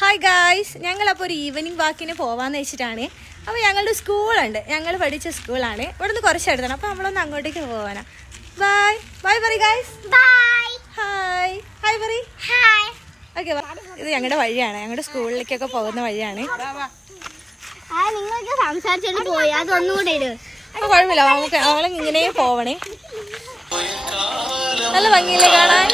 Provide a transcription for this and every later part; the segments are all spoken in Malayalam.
ഹായ് ഗായ്സ്, ഞങ്ങളപ്പോൾ ഒരു ഈവനിങ് വാക്കിന് പോകാമെന്ന് വെച്ചിട്ടാണ്. അപ്പോൾ ഞങ്ങളുടെ സ്കൂളുണ്ട്, ഞങ്ങൾ പഠിച്ച സ്കൂളാണ്. ഇവിടെ നിന്ന് കുറച്ച് അടുത്താണ്. അപ്പോൾ നമ്മളൊന്ന് അങ്ങോട്ടേക്ക് പോകാനാ. ബൈ ബൈ പറയ് ഗായ്സ്. ഹായ് ഹായ് പറയ്. ഓക്കെ, ഇത് ഞങ്ങളുടെ വഴിയാണ്, ഞങ്ങളുടെ സ്കൂളിലേക്കൊക്കെ പോകുന്ന വഴിയാണ്. നിങ്ങൾക്ക് സംസാരിച്ചിട്ട് പോയി അതൊന്നുകൂടെ ഇട്. അപ്പോൾ കുഴപ്പമില്ല, നമുക്ക് ഞങ്ങൾ ഇങ്ങനെ പോവണേ. നല്ല ഭംഗിയില്ലേ കാണാൻ?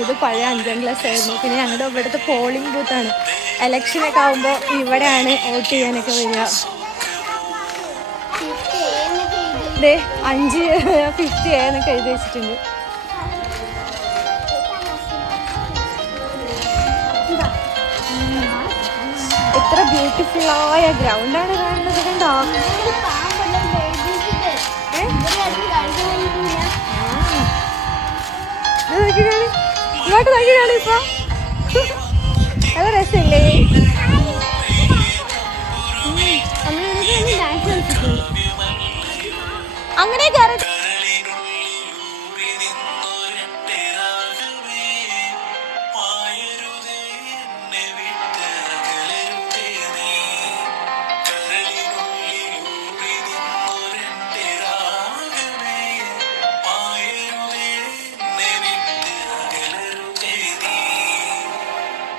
ഇത് പഴയ 5ാം ക്ലാസ് ആയിരുന്നു. പിന്നെ ഞങ്ങളുടെ ഇവിടുത്തെ പോളിംഗ് ബൂത്താണ്. എലക്ഷനൊക്കെ ആകുമ്പോൾ ഇവിടെയാണ് വോട്ട് ചെയ്യാനൊക്കെ വരിക. 50A എന്നൊക്കെ എഴുതി വെച്ചിട്ടുണ്ട്. എത്ര ബ്യൂട്ടിഫുള്ളായ ഗ്രൗണ്ടാണ് കാണുന്നത്, കണ്ടോ? ഇങ്ങോട്ട് നോക്കിയാണ് ഇപ്പൊ. നല്ല രസമില്ലേ? അങ്ങനെ കയറി